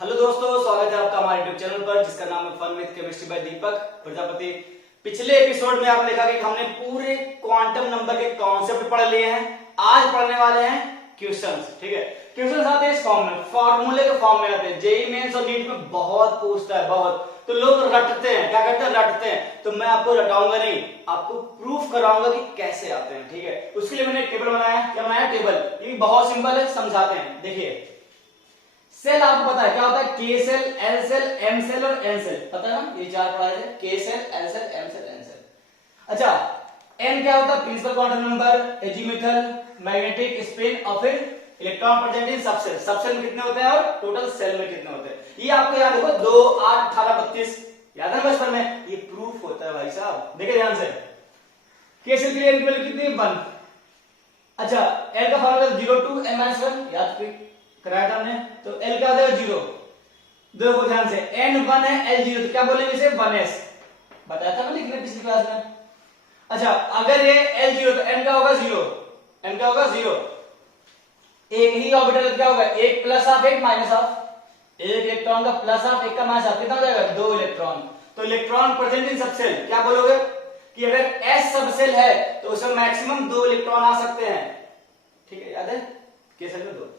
Hello दोस्तों, स्वागत है आपका हमारे यूट्यूब चैनल पर जिसका नाम है फन विद केमिस्ट्री बाय दीपक प्रजापति। पिछले एपिसोड में आपने देखा कि हमने पूरे क्वांटम नंबर के कॉन्सेप्ट पढ़ लिए हैं। आज पढ़ने वाले हैं क्वेश्चंस। ठीक है, क्वेश्चंस आते हैं इस फॉर्म में, फॉर्मूले के फॉर्म में आते हैं। जेईई मेंस और नीट में बहुत पूछता है, बहुत। तो लोग रटते हैं, क्या करते हैं, रटते हैं। तो मैं आपको रटाऊंगा नहीं, आपको प्रूफ कराऊंगा कि कैसे आते हैं। ठीक है, उसके लिए मैंने एक टेबल बनाया। क्या बनाया? टेबल। ये बहुत सिंपल है, समझाते हैं। देखिए, सेल आपको पता है क्या होता है? K shell, L shell, M shell और एन सेल। पता है ना, ये चार पढ़ाए थे, K shell, L shell, M shell, N shell. अच्छा, एन क्या होता है? Principal quantum number, azimuthal, magnetic spin और फिर electron present in subshell. Subshell में कितने होते हैं और टोटल सेल में कितने होते हैं? ये आपको याद होगा, 2, 8, 18, 32 याद है बचपन में। ये प्रूफ होता है भाई साहब, देखिए ध्यान से। के सेल के लिए एन की वैल्यू कितनी है? 1। अच्छा, एल का फॉर्मूला 0 to n-1 याद कराया था हमने। तो L क्या होता है? 0। देखो ध्यान से, N1 है, L0, तो क्या बोलेंगे इसे? 1s। बताया था ना लिखने पिछली क्लास में। अच्छा, अगर ये L0 तो N का होगा 0। N का होगा 0। एक ही ऑर्बिटल क्या होगा? एक प्लस हाफ, एक माइनस हाफ। एक इलेक्ट्रॉन का प्लस हाफ, एक का माइनस हाफ, कितना हो जाएगा? 2 इलेक्ट्रॉन। तो इलेक्ट्रॉन प्रेजेंट इन सबसेल क्या बोलोगे कि अगर S सबसेल है तो उसमें मैक्सिमम 2 इलेक्ट्रॉन आ सकते हैं। ठीक है, याद है? के सेल में 2।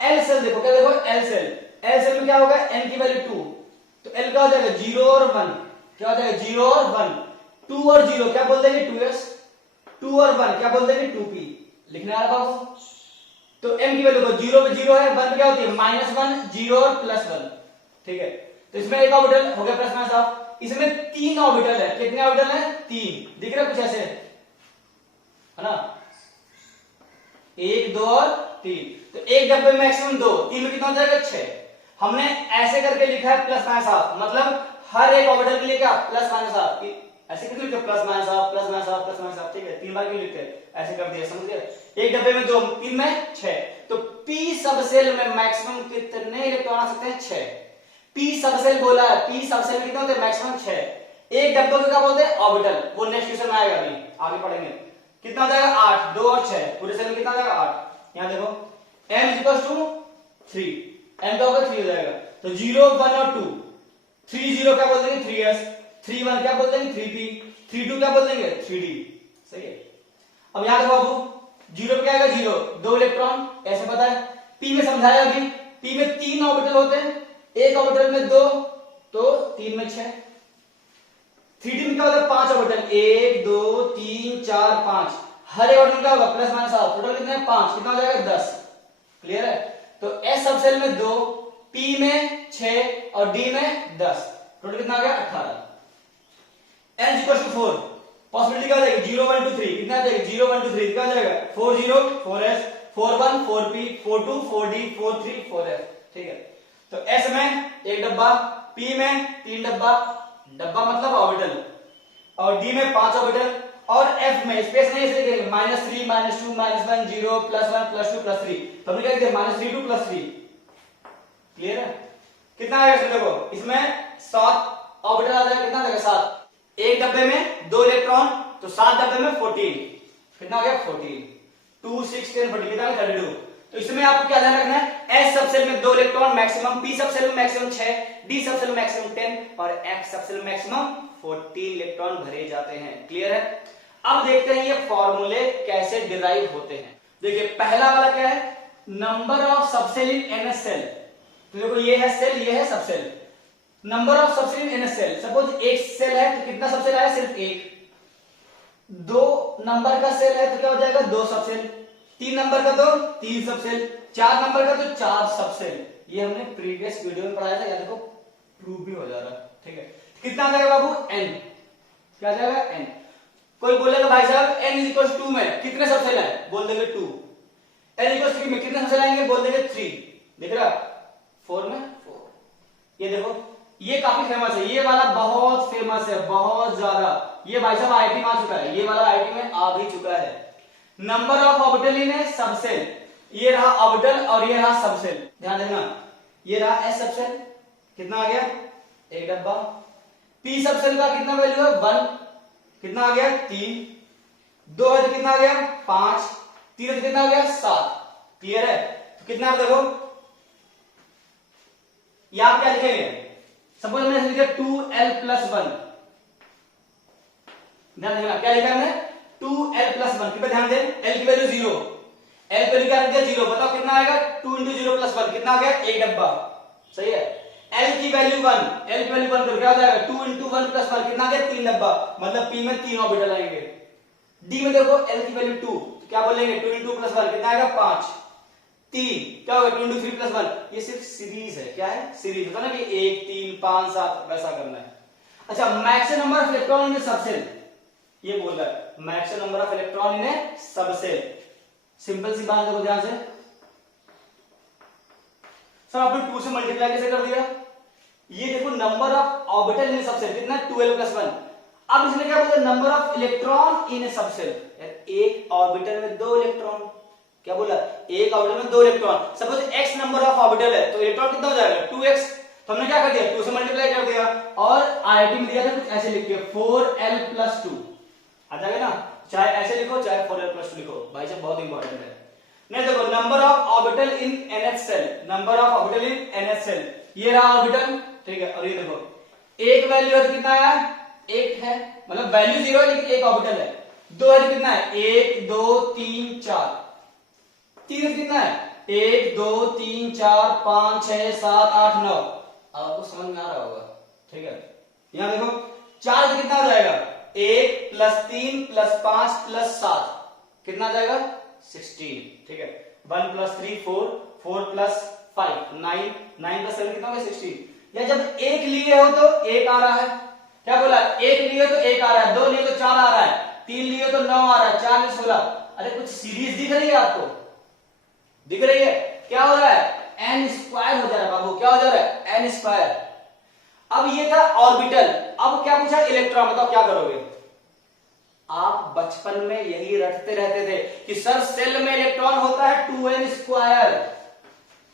एल सेल देखो, क्या देखो? L cell. एल सेल में क्या होगा? एन की वैल्यू 2। तो एल का हो जाएगा 0 और 1। क्या हो जाएगा? 0 और 1। 2 और 0 क्या बोल देंगे? 2s। 2 और 1 क्या बोल देंगे? 2p। लिखने आ रहा बाबू? तो m की वैल्यू को 0 पे 0 है, 1 पे क्या होती है? -1, 0 और +1। ठीक है, तो इसमें एक ऑर्बिटल हो गया प्लस माइनस हाफ। इसमें 3 ऑर्बिटल है। कितने ऑर्बिटल है? 3। दिख रहा है कुछ ऐसे, है ना? 1, 2 और 3। तो एक डब्बे में मैक्सिमम 2, 3 में कितना हो जाएगा? 6। हमने ऐसे करके लिखा है प्लस माइनस हाफ, मतलब हर एक ऑर्बिटल के लिए क्या? Plus minus half. ऐसे कितने लिखते? Plus minus half, plus minus half, plus minus half. ठीक है, 3 बार क्यों लिखते हैं? ऐसे कर दिया, समझ गए? एक डब्बे में 2, 3 में 6। तो पी सबसेल में मैक्सिमम कितने इलेक्ट्रॉन आ सकते हैं? 6। पी सबसेल बोला है, पी सबसेल में कितने होते हैं? मैक्सिमम 6। एक डब्बे को क्या बोलते हैं? ऑर्बिटल। वो नेक्स्ट क्वेश्चन में आएगा, अभी आगे पढ़ेंगे। कितना हो जाएगा? 8। 2 और 6, पूरे सेल में कितना हो जाएगा? 8। यहां देखो, m इक्वल्स टू 3। m का होगा 3 हो जाएगा। तो 0, 1 और 2। 3 0 क्या बोल देंगे? 3s। 3 1 क्या बोल देंगे? 3p। 3 2 क्या बोल देंगे? 3d। सही है। अब याद रखो बाबू, 0 पे क्या आएगा? 0, 2 इलेक्ट्रॉन, ऐसे पता है। p में समझाया अभी, p में 3 ऑर्बिटल होते हैं। एक ऑर्बिटल में 2, तो 3 में 6। 3d में क्या होता है? 5 ऑर्बिटल, 1 2 3 4 5। हर एक ऑर्बिटल क्या होगा? Plus minus half. टोटल कितने हैं? 5। कितना हो जाएगा? 10। क्लियर है? तो S सबसेल में 2, P में 6 और D में 10। टोटल कितना आ गया? 18। N equal to 4। पॉसिबिलिटी क्या हो जाएगी? 0 1 2 3। कितना आ जाएगा? 0 1 2 3 क्या हो जाएगा? 4 0 4s, 4 1 4p, 4 2 4d, 4 3 4f। ठीक है, तो S में एक डब्बा, P में 3 डब्बा, डब्बा मतलब ऑर्बिटल, और D में 5 ऑर्बिटल, और F में स्पेस नहीं, इसलिए -3 -2 -1 0 +1 +2 +3। तो हमने क्या किया? -3 2 +3। क्लियर है? कितना आएगा इसमें? देखो, इसमें 7 ऑर्बिटल आ जाएगा। कितना आ जाएगा? 7। एक डब्बे में 2 इलेक्ट्रॉन, तो 7 डब्बे में 14। कितना हो गया? 14। 2 6 10 14 कितना? 32। तो इसमें आपको क्या ध्यान रखना है? S सबसेल में 2 इलेक्ट्रॉन मैक्सिमम, P सबसेल में मैक्सिमम 6, D सबसेल में मैक्सिमम 10 और F सबसेल में मैक्सिमम 14 इलेक्ट्रॉन भरे जाते हैं। क्लियर है? अब देखते हैं ये फॉर्मूले कैसे डिराइव होते हैं। देखिए, पहला वाला क्या है? Number of subshell in nth shell. तो देखो, ये है सेल, ये है subshell. Number of subshell in nth shell, suppose एक सेल है तो कितना सबसेल आया? सिर्फ एक। 2 नंबर का सेल है तो क्या हो जाएगा? 2 सबसेल। 3 नंबर का तो 3 सबसेल। 4 नंबर का तो 4 सबसेल। ये हमने प्रीवियस वीडियो में पढ़ाया था, या देखो प्रूफ भी हो जा रहा है। ठीक है, कितना आ जाएगा बाबू? n। क्या आ जाएगा? n। कोई बोलेगा भाई साहब n इक्वल 2 में कितने सबसेल है? बोल देंगे 2। n इक्वल 3 में कितने सबसेल आएंगे? बोल देंगे 3। दिख रहा? 4 में 4। ये देखो, ये काफी फेमस है, ये वाला बहुत फेमस है, बहुत ज्यादा। ये भाई साहब आईटी में आ चुका है, ये वाला आईटी में आ भी चुका है। Number of orbital in subshell, ये रहा ऑर्बिटल और ये रहा सबसेल। ध्यान देना, ये रहा S सबसेल, कितना आ गया? एक डब्बा। P सबसेल का कितना वैल्यू है? 1। कितना आ गया? 3। 2 है तो कितना आ गया? 5। 3 है तो कितना आ गया? 7। क्लियर है? तो कितना आप देखो, ये आप क्या लिखेंगे, सपोज हमने लिखा 2l+1, ध्यान देना क्या लिखा हमने 2l+1, कृपया ध्यान दें, l की वैल्यू 0, l की वैल्यू क्या रख दिया 0, बताओ कितना आएगा 2 × 0+1 कितना आ गया, एक डब्बा, सही है। l की वैल्यू 1, l की वैल्यू 1 तो क्या हो जाएगा 2 × 1+1 कितना आ गया 3 डब्बा, मतलब p में 3 ऑर्बिटल आएंगे। d में देखो l की वैल्यू 2, क्या बोलेंगे 2 × 2+1 कितना आएगा 5, 3 क्या होगा 2 × 3+1, ये सिर्फ सीरीज है, क्या है सीरीज, होता ना कि 1 3 5 7 वैसा करना है। अच्छा maximum number of electron in subshell, ये बोल रहा है maximum number of electron in a subshell. Simple सी बात देखो ध्यान से, सर आपने 2 से मल्टीप्लाई कैसे कर दिया, ये देखो number of orbital in subshell कितना 12+1, अब इसने क्या बोला number of electron in a subshell, एक ऑर्बिटल में 2 इलेक्ट्रॉन, क्या बोला एक ऑर्बिटल में 2 electron, suppose x number of orbital है तो इलेक्ट्रॉन कितना हो जाएगा 2x, तो हमने क्या कर दिया 2 से मल्टीप्लाई कर दिया, और आईआईटी में दिया था कुछ ऐसे लिख के 4l+2 आ जाएगा ना, चाहे ऐसे लिखो चाहे 4l+2 लिखो, भाई साहब बहुत इंपॉर्टेंट है। नहीं देखो number of orbital in NH shell, number of orbital in NH shell, ये रहा ऑर्बिटल, ठीक है, और ये देखो एक वैल्यू है कितना है एक है, मतलब वैल्यू 0 है लेकिन एक ऑर्बिटल है, 2 है कितना है 1 2 3 4, 3 कितना है 1 2 3 4 5 6 7 8 9, आपको समझ में आ रहा होगा, ठीक है। यहां देखो 4 कितना हो जाएगा 1 + 3 + 5 + 7 कितना आ जाएगा 16, ठीक है, 1 + 3 4 4 + 5 9 9 + 7 कितना होगा 16, या जब एक लिए हो तो एक आ रहा है, क्या बोला एक लिए तो एक आ रहा है, 2 लिए तो 4 आ रहा है, 3 लिए तो 9 आ रहा है, 4 लिए 16, अरे कुछ सीरीज दिख रही है आपको, दिख रही है, क्या हो रहा है n² हो जा रहा है बाबू, क्या हो जा रहा है n²। अब ये था ऑर्बिटल, अब क्या पूछा इलेक्ट्रॉन, बताओ क्या करोगे, आप बचपन में यही रटते रहते थे कि सर सेल में इलेक्ट्रॉन होता है 2n²,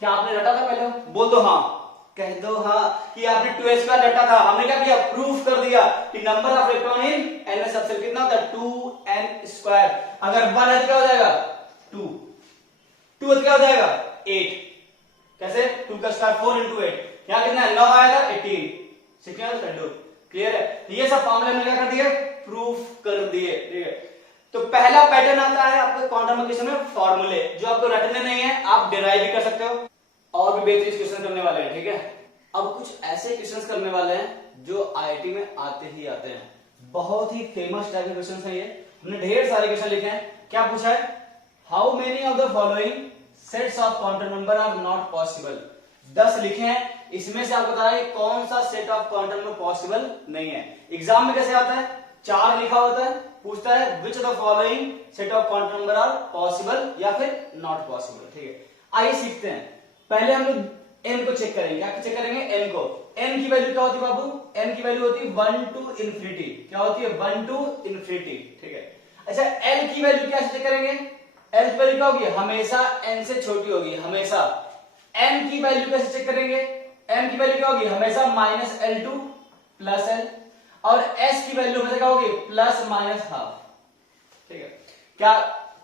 क्या आपने रटा था पहले, बोल दो हाँ, कह दो हाँ कि आपने 2n² रटा था, हमने क्या किया प्रूफ कर दिया कि number of electron in NH subshell कितना होता है 2n², अगर 1 है तो क्या हो जाएगा 2, 2 क्या हो जाएगा 8, कैसे 2 का स्क्वायर 4 × 8, यहां कितना है 9 आया था 18, क्लियर है, ये सब फॉर्मूले में क्या कर दिए प्रूफ कर दिए, ठीक है। तो पहला पैटर्न आता है आपके क्वांटम मैकेनिक्स में फॉर्मूले, जो आपको रटने नहीं है, आप डिराइव भी कर सकते हो, और भी बेहतरीन क्वेश्चन करने वाले हैं, ठीक है। अब कुछ ऐसे क्वेश्चंस करने वाले हैं जो आईआईटी में आते ही आते हैं, बहुत ही फेमस टाइप के क्वेश्चंस हैं ये, हमने ढेर सारे क्वेश्चन लिखे हैं। क्या पूछा है, how many of the following sets of quantum number are not possible, 10 लिखे हैं, इसमें से आप बताइए कौन सा set of quantum number possible नहीं है। एग्जाम में कैसे आता है 4 लिखा होता है, पूछता है which of the following set of quantum number are possible या फिर नॉट पॉसिबल, ठीक है। आइए सीखते हैं, पहले हम लोग n को चेक करेंगे, क्या चेक करेंगे n को, n की वैल्यू क्या होती है बाबू, n की वैल्यू होती है 1 to infinity, क्या होती है 1 to infinity, ठीक है। अच्छा l की वैल्यू क्या चेक करेंगे, l की वैल्यू क्या होगी, हमेशा n से छोटी होगी, हमेशा। m की वैल्यू कैसे चेक करेंगे, m की वैल्यू क्या होगी, हमेशा -L2 + L, और s की वैल्यू हमेशा क्या होगी ±½ ठीक है। क्या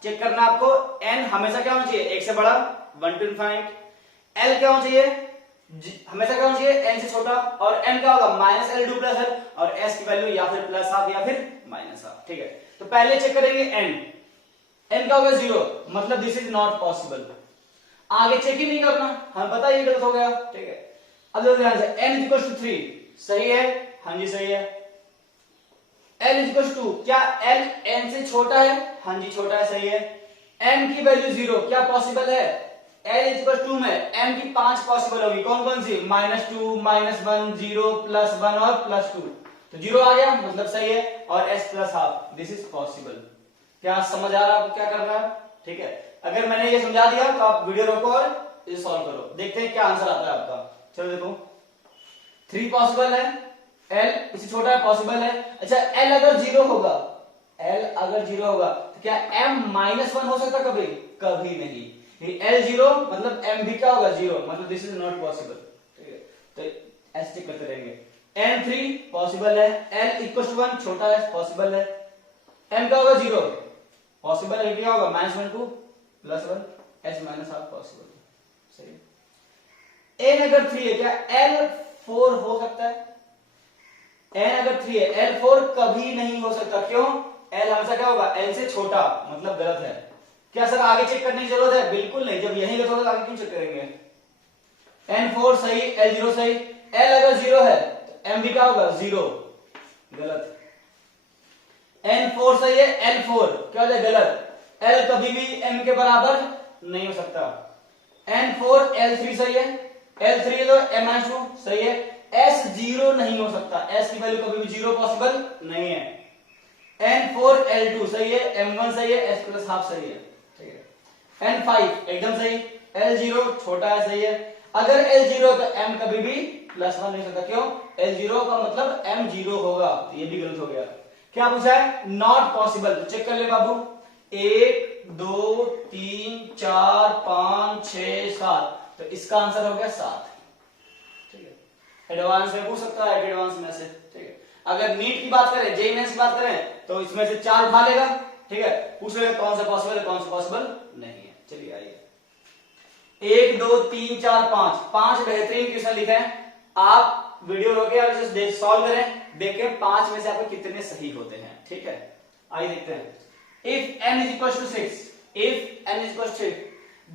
चेक करना आपको, n हमेशा क्या होना चाहिए 1 से बड़ा 1 to infinity, l क्या होना चाहिए हमेशा क्या होना चाहिए n से छोटा, और m क्या होगा -L2 + L, और s की वैल्यू या फिर +½ या फिर -½ ठीक है। तो पहले चेक करेंगे n क्या होगा 0, मतलब दिस इज नॉट पॉसिबल, आगे चेक ही नहीं करना, हमें पता ये गलत हो गया, ठीक है। अब देखो ध्यान से n = 3 सही है, हाँ जी सही है। l = 2, क्या l n से छोटा है, हाँ जी छोटा है, सही है। m की वैल्यू 0, क्या पॉसिबल है, l = 2 में m की 5 पॉसिबल होगी, कौन कौन सी, -2 -1 0 +1 और +2, तो 0 आ गया मतलब सही है, और s +½ दिस इज पॉसिबल। क्या समझ आ रहा है आपको क्या करना है, ठीक है। अगर मैंने ये समझा दिया तो आप वीडियो रोको और इसे सॉल्व करो, देखते हैं क्या आंसर आता है आपका। चलो देखो 3 पॉसिबल है, l इससे छोटा है पॉसिबल है। अच्छा l अगर 0 होगा, l अगर 0 होगा तो क्या m -1 हो सकता कभी, कभी नहीं, l 0 मतलब m भी क्या होगा 0, मतलब दिस इज नॉट पॉसिबल, ठीक है। तो ऐसे चेक करते रहेंगे। n 3 पॉसिबल है, l = 1 छोटा है पॉसिबल है, m क्या होगा 0 पॉसिबल है, क्या होगा -1 2 +1 s -½ पॉसिबल, सही। n अगर 3 है क्या L4 हो सकता है? n अगर 3 है L4 कभी नहीं हो सकता। क्यों? L हमेशा क्या होगा? L से छोटा, मतलब गलत है। क्या सर आगे चेक करने की जरूरत है? बिल्कुल नहीं, जब यही गलत होगा तो आगे क्यों चेक करेंगे? n4 सही, L0 सही। L अगर 0 है तो m भी क्या होगा? 0, गलत। n4 सही है, L4 क्या हो जाए? गलत। L कभी भी m के बराबर नहीं हो सकता। n4 L3 सही है, L3 तो m-2 सही है। S 0 नहीं हो सकता, S की वैल्यू कभी भी 0 पॉसिबल नहीं है। n4 L2 सही है, m1 सही है, s प्लस हाफ सही है, ठीक है। n5 एकदम सही, L0 छोटा है, सही है। अगर L0 तो m कभी भी प्लस 1 नहीं हो सकता। क्यों? L0 का मतलब m 0 होगा, तो ये भी गलत हो गया। क्या पूछा है? नॉट पॉसिबल, तो चेक कर ले बाबू। 1 2 3 4 5 6 7, तो इसका आंसर हो गया 7, ठीक है। एडवांस में पूछ सकता है, एडवांस में से, ठीक है। अगर नीट की बात करें, जेईई मेंस की बात करें, तो इसमें से 4 उठा लेगा, ठीक है। पूछ लेगा कौन सा पॉसिबल है, कौन सा पॉसिबल नहीं है। चलिए आइए, 1 2 3 4 5 बेहतरीन क्वेश्चन लिखे हैं। आप वीडियो रोके और इसे सॉल्व करें, देखें 5 में से आपके कितने सही होते हैं, ठीक है। आइए देखते हैं। If n is equal to 6, if n is equal to 6,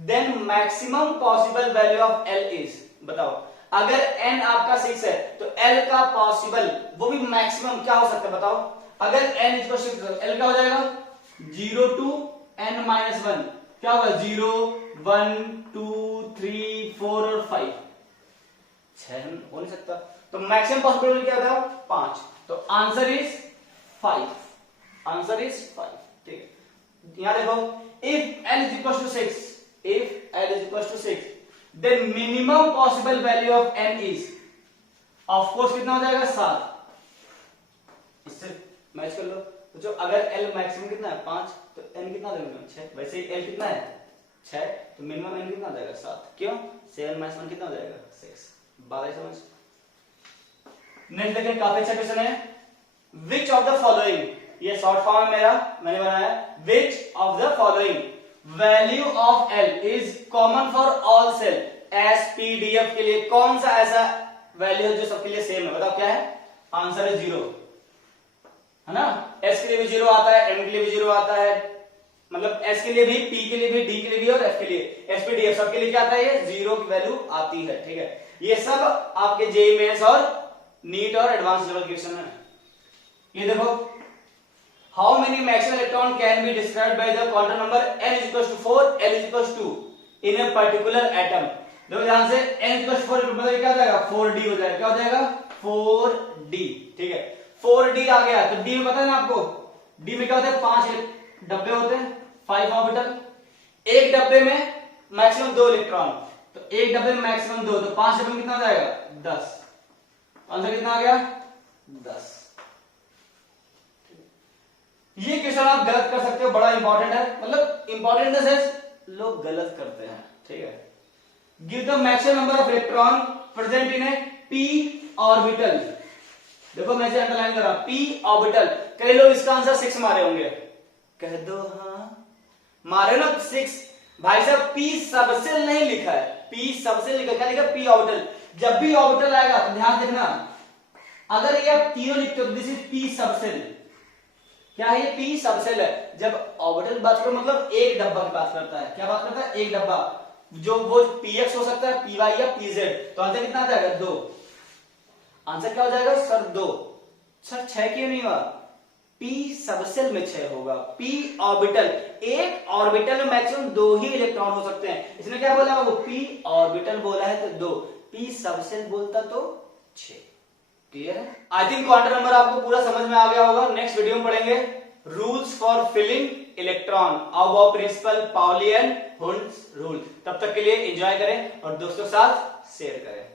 then maximum possible value of L is, बताओ। अगर n आपका 6 है तो L का पॉसिबल, वो भी मैक्सिमम क्या हो सकता है बताओ। अगर n इक्वल 6 तो L क्या हो जाएगा? 0 to n-1, क्या होगा? 0 1 2 3 4 और 5, 6 हो नहीं सकता, तो मैक्सिमम पॉसिबिलिटी क्या बताओ? 5, तो आंसर इज 5, आंसर इज 5, ठीक है। यहां देखो, if n is equal to 6, if n is equal to 6, then minimum possible value of n is, of course कितना हो जाएगा? 7। इससे मैच कर लो, तो जो अगर L मैक्सिमम कितना है? 5, तो n कितना देंगे? 6। वैसे ही L कितना है? 6, तो मिनिमम n कितना हो जाएगा? 7। क्यों? 7 - 1 कितना हो जाएगा? 6। 12 समझ। नेक्स्ट देखें, काफी अच्छा क्वेश्चन है। विच ऑफ द फॉलोइंग, ये शॉर्ट फॉर्म है मेरा, मैंने बनाया। Which of the following value of L is common for all shell SPDF के लिए कौन सा ऐसा वैल्यू है जो सबके लिए सेम है? बताओ क्या है? आंसर है 0, है ना। S के लिए भी 0 आता है, M के लिए भी 0 आता है, मतलब S के लिए भी, P के लिए भी, D के लिए भी और F के लिए, SPDF सबके लिए क्या आता है? ये 0 की वैल्यू आती है, ठीक है। ये सब आपके जेईई मेंस और नीट और एडवांस लेवल क्वेश्चन है। ये देखो, how many maximum electron can be described by the quantum number n is equal to 4, L is equal to 2 in a particular atom. देखो ध्यान से, n is equal to 4 मतलब क्या हो जाएगा? 4d हो जाएगा। क्या हो जाएगा? 4d, ठीक है। 4d आ गया, तो d में पता है ना आपको, d में क्या होता है? 5 डब्बे होते हैं, 5 ऑर्बिटल। एक डब्बे में मैक्सिमम 2 इलेक्ट्रॉन, तो एक डब्बे में मैक्सिमम 2, तो 5 डब्बे में कितना हो जाएगा? 10। आंसर कितना आ गया? 10। ये क्वेश्चन आप गलत कर सकते हो, बड़ा इंपॉर्टेंट है, मतलब इंपॉर्टेंट इन द सेंस लोग गलत करते हैं, ठीक है। Give the maximum number of electron present in A p orbital. देखो मैं इसे अंडरलाइन कर रहा हूं, p ऑर्बिटल। कई लोग इसका आंसर 6 मारे होंगे, कह दो हाँ मारे ना 6। भाई साहब p सबसेल नहीं लिखा है, p सबसेल लिखा, क्या लिखा? p orbital. जब भी ऑर्बिटल आएगा तो ध्यान देखना, अगर ये आप तीनों लिखते हो दिस इज p सबसेल। क्या है? ये p सबसेल है। जब ऑर्बिटल की बात करो मतलब एक डब्बा की बात करता है। क्या बात करता है? एक डब्बा, जो वो px हो सकता है, py या pz। तो आंसर कितना आ जाएगा? 2। आंसर क्या हो जाएगा सर? 2। सर 6 क्यों नहीं हुआ? p सबसेल में 6 होगा। p ऑर्बिटल, एक ऑर्बिटल में मैक्सिमम 2 ही इलेक्ट्रॉन हो सकते हैं। इसने क्या बोला? वो p ऑर्बिटल बोला है तो 2, p सबसेल बोलता तो 6। क्लियर है? आई थिंक क्वांटम नंबर आपको पूरा समझ में आ गया होगा। नेक्स्ट वीडियो में पढ़ेंगे रूल्स फॉर फिलिंग इलेक्ट्रॉन, अब principle Pauli and Hund's rule. तब तक के लिए एंजॉय करें और दोस्तों के साथ शेयर करें।